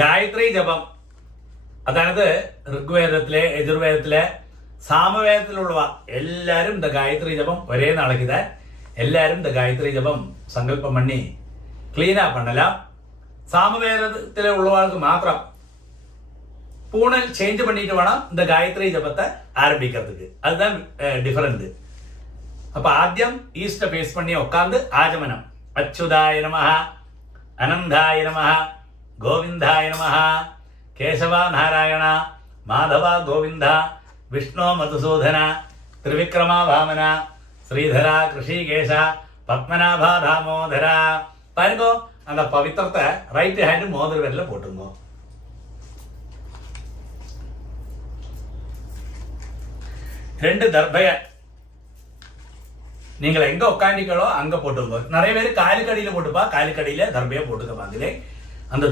ഗായത്രി ജപം, അതായത് ഋഗ്വേദത്തിലെ, യജുർവേദത്തിലെ, സാമവേദത്തിലുള്ളവ എല്ലാരും இந்த ഗായത്രി ஜபம் ஒரே நாளைக்கு தான் எல்லாரும் இந்த காயத்ரி ஜபம் சங்கல்பம் பண்ணி கிளீனா பண்ணலாம். சாமவேதத்தில் உள்ளவர்களுக்கு மாத்திரம் பூணல் சேஞ்ச் பண்ணிட்டு வேണം இந்த காயத்ரி ஜபத்தை ஆரம்பிக்கிறதுக்கு. அதுதான் டிஃபரண்ட். அப்ப ஆദ്യം ஈஸ்ட பேஸ் பண்ணி உட்கார்ந்து ஆஜமனம் அச்சுதாய நமஹ, அனந்தாய நமஹ, கோவிந்தாய நமஹ, கேசவா நாராயண, மாதவா கோவிந்தா, விஷ்ணு மதுசூதன, திரிவிக்ரமா வாமன, ஸ்ரீதரா கிருஷிகேஷ, பத்மநாபா தாமோதரா. பாருங்க, அந்த பவித்திரத்தை ரைட் ஹேண்ட் மோதிர விரல்ல போட்டுங்க. ரெண்டு தர்பய நீங்கள் எங்க உட்காண்டிங்களோ அங்க போட்டுங்க. நிறைய பேர் காலுக்கடியில போட்டுப்பா, காலுக்கடியில தர்பைய போட்டுக்க. அந்த